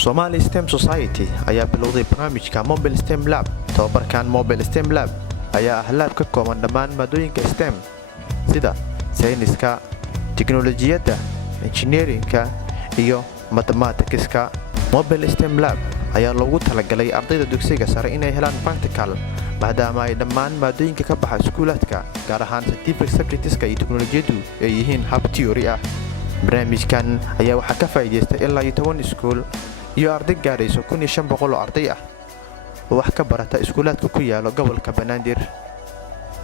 Somali STEM Society ayaa bilowday barnaamijka Mobile STEM Lab. Tababarkan Mobile STEM Lab ayaa ah laab ka kooban dhammaan maadooyinka STEM sida sayniska, tiknoolajiyadda, engineering-ka iyo mathematics-ka. Mobile STEM Lab ayaa loogu talagalay ardayda dugsiga sare inay helaan practical maadaama ay dhammaan maadooyinka ka baxa iskuulaadka gaar ahaan scientific subjects-ka iyo tiknoolajiyaddu ay yihiin hab theory ah. Barnaamijkan ayaa waxaa ka faa'iideystay ilaa 10 iskuul iyo arday gaarayso 1500 oo arday ah oo wax ka barata iskuulaadka ku yaala gobolka Banaadir.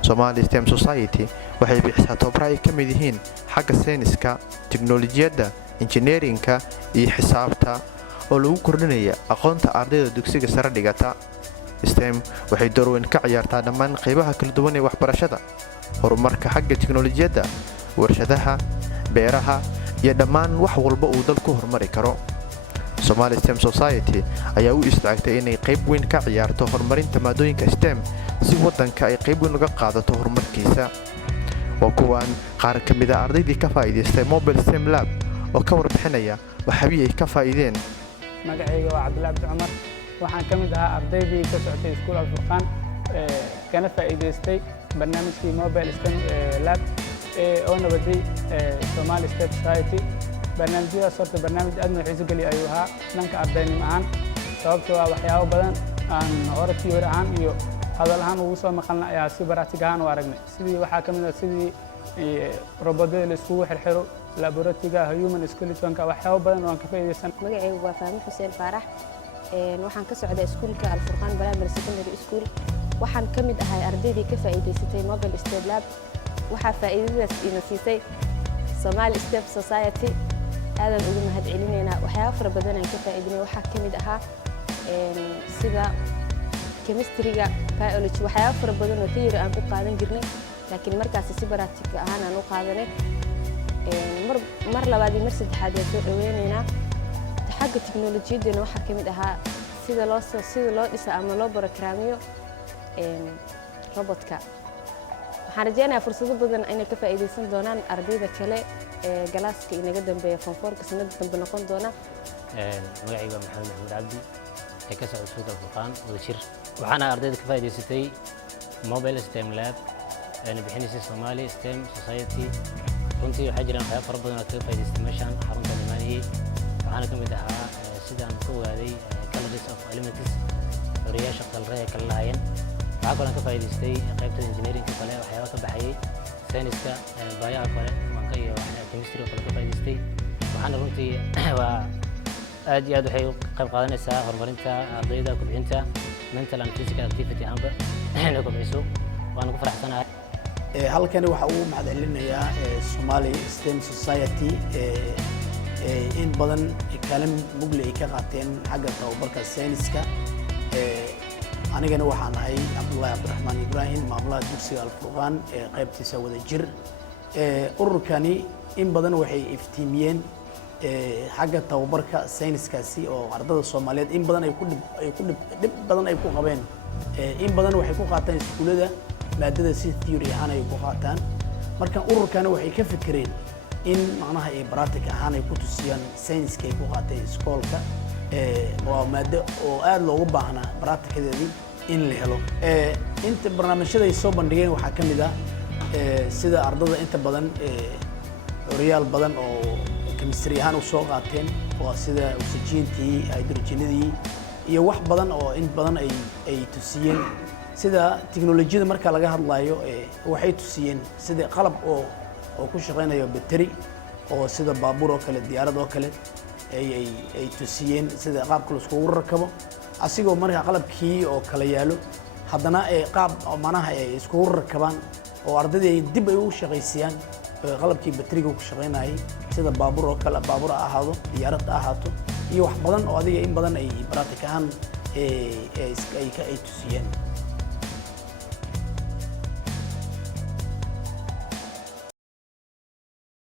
Somali STEM Society waxay bixisaa tababaro ay ka mid yihiin xagga sayniska, tiknoolajiyadda, engineering-ka iyo xisaabta oo lagu kordhinayo aqoonta ardayda dugsiga sare dhigata. STEM waxay door weyn ka ciyaartaa dhammaan qaybaha kala duwan ee waxbarashada, horumarka xagga tiknoolajiyadda, warshadaha, beeraha iyo dhammaan wax walba uu dalku horumari karo. Somali STEM Society ayaa u istaagtay inay qayb weyn ka ciyaarto horumarinta maadooyinka STEM si waddanka ay qayb weyn uga qaadato horumarkiisa. Waa kuwan qaar ka mid ah ardaydii ka faa'iideystay Mobile STEM Lab oo ka warbixinaya waxyaabihii ay ka faa'iideen. magacayga waa Cabdullaahi Abdi Cumar waxaan ka mid ahaa ardaydii ka socotay iskuul Al-Furqaan kana faa'iideystay barnaamijkii Mobile STEM Lab oo nabaday Somali STEM Society. barnaamijyadaas horta barnaamij aad u xiiso geliya ayuu ahaa dhanka ardaynimo ahaan sababtoo ah waxyaabo badan aan hore theory ahaan iyo hadal ahaan ugu soo maqalna ayaa si practical ahaan u aragnay. sidii waxaa ka mid ah sidii robotada la iskugu xirxiro, laboratory-ga, human skeleton-ka, waxyaabo badan oo aan ka faa'iideysan. magacaygu waa Fahmi Xuseen Faarax waxaan ka socdaa iskuulka Al-Furqaan Primary Secondary School. waxaan ka mid ahay ardaydii ka faa'iideysatay Mobile STEM Lab. waxaa faa'iidadaas ina siisay Somali STEM Society. aadan ugu mahadcelinaynaa. waxyaabo fara badan aan ka faa'iidinay waxaa ka mid ahaa sida chemistry-ga, biology, waxyaabo fara badan oo theory aan ku qaadan jirnay laakiin markaas si practical ahaan aan u qaadanay. mar labaad iyo mar saddexaad aan soo dhaweynaynaa. xagga tiknoolajiyadda waxaa ka mid ahaa sida loo dhiso ama loo programmiyo robotka. waxaan rajeynayaa fursado badan inay ka faa'iideysan doonaan ardayda kale ee galaaska inaga dambeeya form 4 sanad dambe noqon doona. magacayga Maxamed Maxamuud Cabdi ee ka socda iskuulka Al-Furqaan wadajir. waxaana ardayda ka faa'iideysatay Mobile STEM Lab ee bixinaysa Somali STEM Society. runtii waxaa jiraan waxyaabo fara badan oo ka faa'iideystay meeshaan xarunta nimaaniyay. waxaana ka mid ahaa sidaan ku ogaaday colors of elements xoriyaasha qalrada ee kala lahaayeen. waxaa kaloo ka faa'iideystay qaybta engineering-ka kale waxyaabo ka baxayay sayniska, bayaha kale iyo chemistry oo kale ka faa'iideystay. waxaana runtii waa aad iyo aad waxay qayb qaadanaysaa horumarinta ardayda, kobcinta mental and physical activity ahaanba inay kobciso. waana ku faraxsanahay. halkani waxa uu mahadcelinayaa Somali STEM Society in badan kaalin mugle ay ka qaateen xagga tababarka sayniska. anigana waxaan ahay Cabdullaahi Abdiraxmaan Ibraahim, maamulaha dugsiga Al-Furqaan ee qaybtiisa wadajir. ururkani in badan waxay iftiimiyeen xagga tababarka sayniskaasi oo ardayda Soomaaliyeed in badan ay ku dhib badan ay ku qabeen. in badan waxay ku qaataan iskuulada maadada si theory ahaan ay ku qaataan. marka ururkani waxay ka fikireen in macnaha ay practical ahaan ay ku tusiyaan sayniska ay ku qaateen iskoolka. waa maado oo aad loogu baahnaa practicaleedii in la helo. inta barnaamijyada ay soo bandhigeen waxaa ka mid ah sida ardayda inta badan xoriyaal badan oo chemistry ahaan u soo qaateen oo sida oxygen-tii, hydrogen-adii iyo wax badan oo in badan ay tusiyeen. sida tiknoolajiyada marka laga hadlayo waxay tusiyeen sida qalab oo ku shaqeynayo battery oo sida baabuur oo kale, diyaarad oo kale ay tusiyeen sida qaabka la iskugu rakabo asigoo marka qalabkii oo kala yaalo haddana qaab manaha ay iskugu rakabaan oo ardayda ay dib ay u shaqeysiyaan qalabkii batteriga ku shaqeynayay sida baabuur oo kale, baabuur ahaado, diyaarad ahaato iyo wax badan oo adiga in badan ay practical ahaan ay tusiyeen.